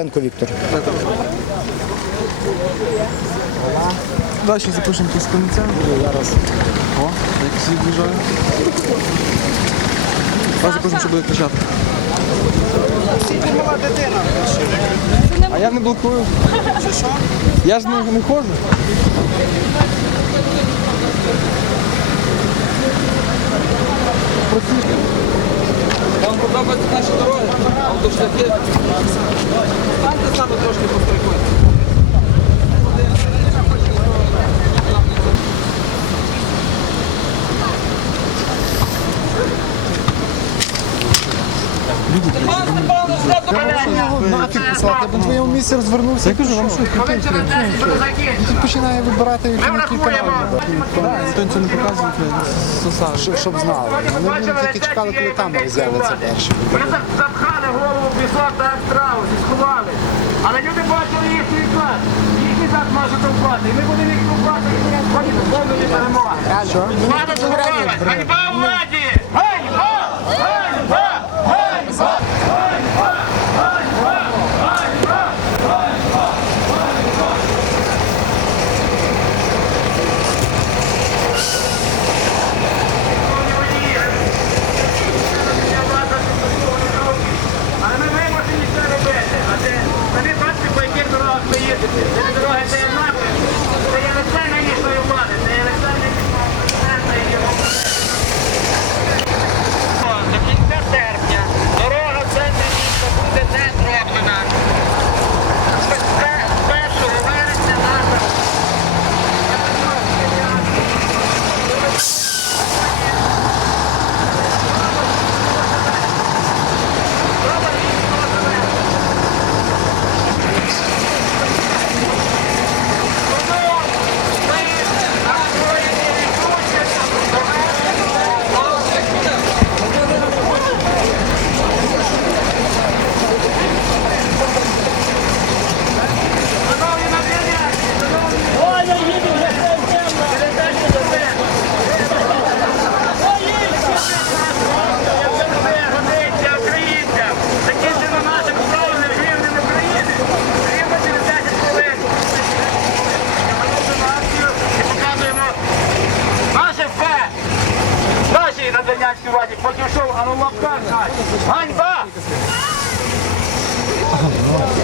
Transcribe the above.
Віктор. Далі запишемо по сконця. Зараз. О, як всі біжали. Вас запишемо, що буде кричати. А я не блокую. Я ж не, не ходжу. Вам подобаються наші дороги, автошляхи. Станьте з нами трошки Нафіг писати, я б на твоєму місці розвернувся. Я кажу, вам що, Тут починає вибирати які канали. Ніхто цього не показує. Щоб, щоб знали. Вони тільки чекали, коли камери з'являться перші. Вони за- запхали голову в пісок та страву, і сховали. Але люди бачили їхній клас. Їхній так може товкати. І ми будемо їх товкати, і до повної перемоги. Влада заховалась! Ганьба владі! เส้นแรกรอบมา владі. Потім шоу, а ну лапка. Ганьба!